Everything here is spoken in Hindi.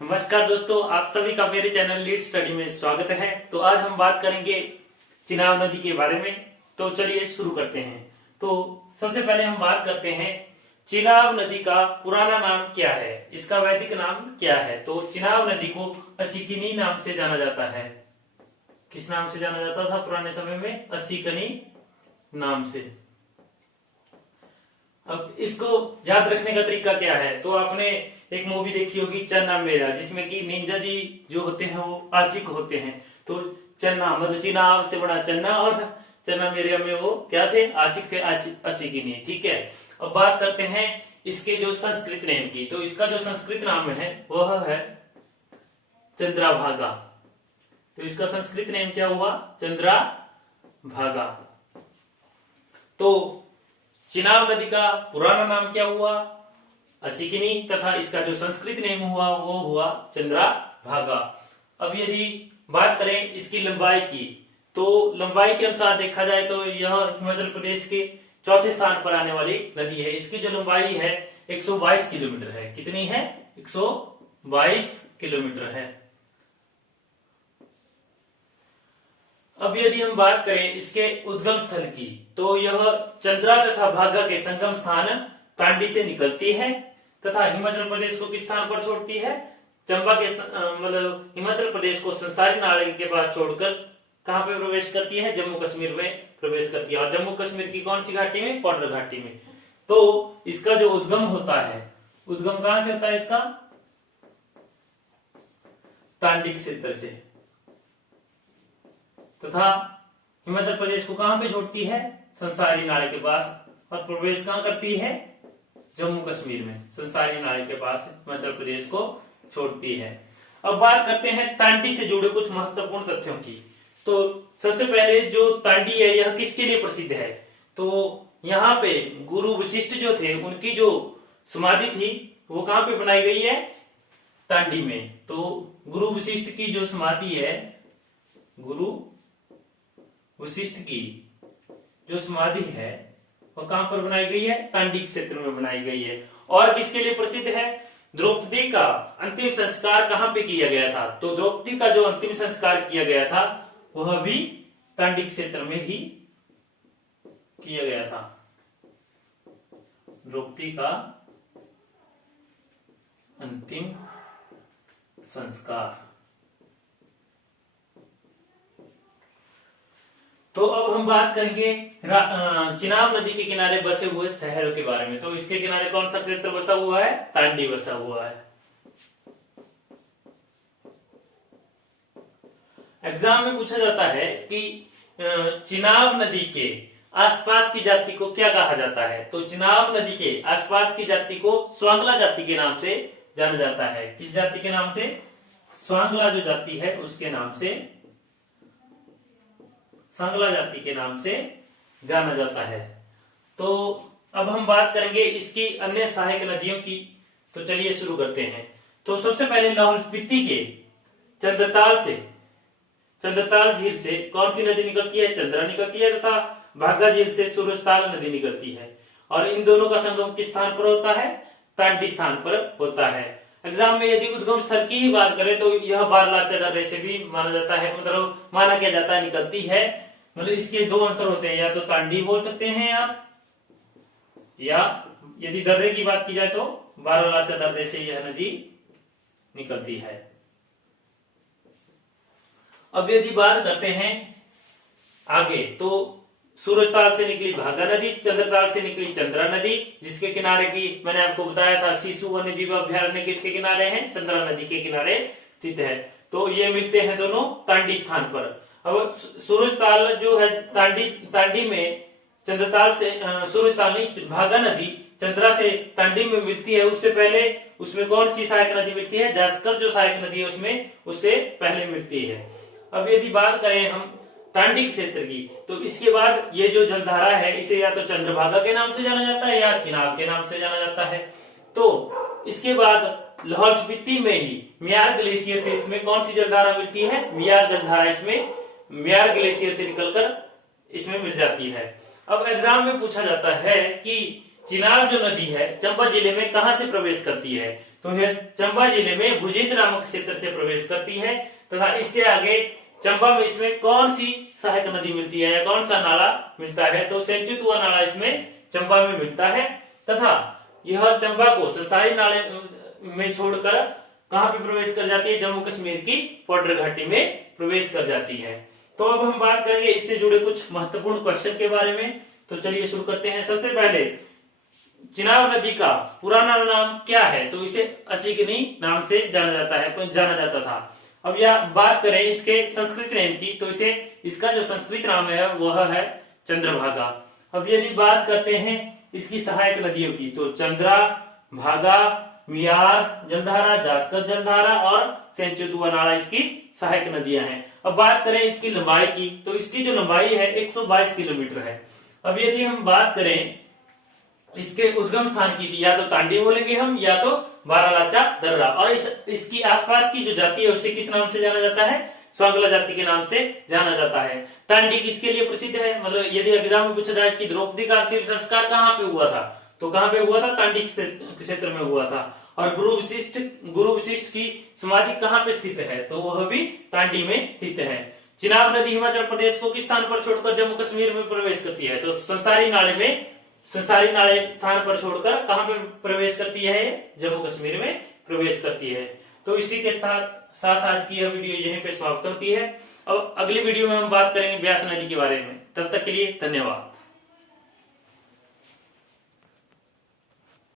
नमस्कार दोस्तों, आप सभी का मेरे चैनल लीड स्टडी में स्वागत है। तो आज हम बात करेंगे चिनाब नदी के बारे में। तो चलिए शुरू करते हैं। तो सबसे पहले हम बात करते हैं चिनाब नदी का पुराना नाम क्या है, इसका वैदिक नाम क्या है। तो चिनाब नदी को असिकनी नाम से जाना जाता है। किस नाम से जाना जाता था पुराने समय में? असिकनी नाम से। अब इसको याद रखने का तरीका क्या है? तो आपने एक मूवी देखी होगी चन्ना मेरा, जिसमें कि निंजा जी जो होते हैं वो आशिक होते हैं। तो चन्ना मतलब चिनाब से बड़ा चन्ना, और चन्ना मेरा में वो क्या थे? आशिक थे, आशिकिनी। ठीक है। अब बात करते हैं इसके जो संस्कृत नेम की। तो इसका जो संस्कृत नाम है वह है चंद्रभागा। तो इसका संस्कृत नेम क्या हुआ? चंद्रभागा। तो चिनाब नदी का पुराना नाम क्या हुआ? असिकनी, तथा इसका जो संस्कृत नेम हुआ वो हुआ चंद्रभागा। अब यदि बात करें इसकी लंबाई की, तो लंबाई के अनुसार देखा जाए तो यह हिमाचल प्रदेश के चौथे स्थान पर आने वाली नदी है। इसकी जो लंबाई है 122 किलोमीटर है। कितनी है? 122 किलोमीटर है। अब यदि हम बात करें इसके उद्गम स्थल की, तो यह चंद्रा तथा भागा के संगम स्थान तांडी से निकलती है तथा हिमाचल प्रदेश को किस स्थान पर छोड़ती है? चंबा के मतलब हिमाचल प्रदेश को संसारी नाले के पास छोड़कर कहां पे प्रवेश करती है? जम्मू कश्मीर में प्रवेश करती है। और जम्मू कश्मीर की कौन सी घाटी में? पॉटर घाटी में। तो इसका जो उद्गम होता है, उद्गम कहां से होता है इसका? तांडी क्षेत्र से। तथा हिमाचल प्रदेश को कहां पे छोड़ती है? संसारी नाले के पास। और प्रवेश कहां करती है? जम्मू कश्मीर में। संसारी नाले के पास हिमाचल प्रदेश को छोड़ती है। अब बात करते हैं तांडी से जुड़े कुछ महत्वपूर्ण तथ्यों की। तो सबसे पहले जो तांडी है यह किसके लिए प्रसिद्ध है? तो यहाँ पे गुरु वशिष्ठ जो थे उनकी जो समाधि थी वो कहां पे बनाई गई है? तांडी में। तो गुरु वशिष्ठ की जो समाधि है, गुरु वशिष्ठ की जो समाधि है वो कहां पर बनाई गई है? तांडी क्षेत्र में बनाई गई है। और किसके लिए प्रसिद्ध है? द्रौपदी का अंतिम संस्कार कहां पे किया गया था? तो द्रौपदी का जो अंतिम संस्कार किया गया था वह भी तांडी क्षेत्र में ही किया गया था। द्रौपदी का अंतिम संस्कार। तो अब हम बात करेंगे चिनाब नदी के किनारे बसे हुए शहरों के बारे में। तो इसके किनारे कौन सा क्षेत्र बसा हुआ है? तांडी बसा हुआ है। एग्जाम में पूछा जाता है कि चिनाब नदी के आसपास की जाति को क्या कहा जाता है? तो चिनाब नदी के आसपास की जाति को स्वांगला जाति के नाम से जाना जाता है। किस जाति के नाम से? स्वांगला जो जाति है उसके नाम से, सांगला जाति के नाम से जाना जाता है। तो अब हम बात करेंगे इसकी अन्य सहायक नदियों की। तो चलिए शुरू करते हैं। तो सबसे पहले लाहौल स्पीति के चंद्रताल झील से कौन सी नदी निकलती है? चंद्रा निकलती है। तथा भागा झील से सूरजताल नदी निकलती है। और इन दोनों का संगम किस स्थान पर होता है? तांडी स्थान पर होता है। एग्जाम में यदि उद्गम स्थल की ही बात करें तो यह बारलाचा दर्रे से भी माना जाता है, मतलब माना किया जाता है निकलती है। मतलब इसके दो आंसर होते हैं, या तो तांडी बोल सकते हैं आप, या यदि दर्रे की बात की जाए तो बारलाचा दर्रे से यह नदी निकलती है। अब यदि बात करते हैं आगे, तो सूरजताल से निकली भागा नदी, चंद्रताल से निकली चंद्रा नदी, जिसके किनारे की मैंने आपको बताया था सिसु वन्य जीव अभ्यारण्य किसके किनारे हैं? चंद्रा नदी के किनारे स्थित है। तो ये मिलते हैं दोनों तांडी स्थान पर। अब सूरजताल जो है तांडी में चंद्रताल से सूरजताल नहीं, भागा नदी चंद्रा से तांडी में मिलती है। उससे पहले उसमें कौन सी सहायक नदी मिलती है? जास्कर जो सहायक नदी है उसमें उससे पहले मिलती है। अब यदि बात करें हम तांडी क्षेत्र की, तो इसके बाद ये जो जलधारा है इसे या तो चंद्रभागा के नाम से जाना जाता है या चिनाब के नाम से जाना जाता है। तो इसके बाद लाहौल स्पीति में ही म्यार ग्लेशियर से इसमें कौन सी जलधारा मिलती है? म्यार जलधारा इसमें म्यार ग्लेशियर से निकलकर इसमें मिल जाती है। अब एग्जाम में पूछा जाता है कि चिनाब जो नदी है चंबा जिले में कहां से प्रवेश करती है? तो यह चंबा जिले में भुजिंद नामक क्षेत्र से प्रवेश करती है तथा इससे आगे चंबा में इसमें कौन सी सहायक नदी मिलती है या कौन सा नाला मिलता है, तो सेंचुतुआ नाला इसमें चंबा में मिलता है तथा यह चंबा को संसारी नाले में छोड़कर कहां पे प्रवेश कर जाती है, जम्मू कश्मीर की बॉर्डर घाटी में प्रवेश कर जाती है। तो अब हम बात करेंगे इससे जुड़े कुछ महत्वपूर्ण क्वेश्चन के बारे में। तो चलिए शुरू करते हैं। सबसे पहले चिनाब नदी का पुराना नाम क्या है, तो इसे असिगनी नाम से जाना जाता था। अब यह बात करें इसके संस्कृत नेम की, तो इसका जो संस्कृत नाम है वह है चंद्रभागा। अब यदि बात करते हैं इसकी सहायक नदियों की, तो चंद्रा, भागा, मियार जलधारा, जास्कर जलधारा और सेंचुतुआ नाला इसकी सहायक नदियां हैं। अब बात करें इसकी लंबाई की, तो इसकी जो लंबाई है 122 किलोमीटर है। अब यदि हम बात करें इसके उद्गम स्थान की, या तो तांडी बोलेंगे हम या तो बारालाचा दर्रा, और इसकी आसपास की जो जाति है उसे किस नाम से जाना जाता है, स्वांगला जाति के नाम से जाना जाता है। तांडी किसके लिए प्रसिद्ध है, मतलब यदि एग्जाम में पूछा जाए कि द्रौपदी का अंतिम संस्कार कहाँ पे हुआ था, तो कहाँ पे हुआ था, तांडी क्षेत्र में हुआ था। और गुरु वशिष्ठ की समाधि कहाँ पे स्थित है, तो वह भी तांडी में स्थित है। चिनाब नदी हिमाचल प्रदेश को किस स्थान पर छोड़कर जम्मू कश्मीर में प्रवेश करती है, तो संसारी नाले स्थान पर छोड़कर कहां पे प्रवेश करती है, जम्मू कश्मीर में प्रवेश करती है। तो इसी के साथ आज की यह वीडियो यहीं पे समाप्त होती है। अब अगली वीडियो में हम बात करेंगे ब्यास नदी के बारे में। तब तक के लिए धन्यवाद।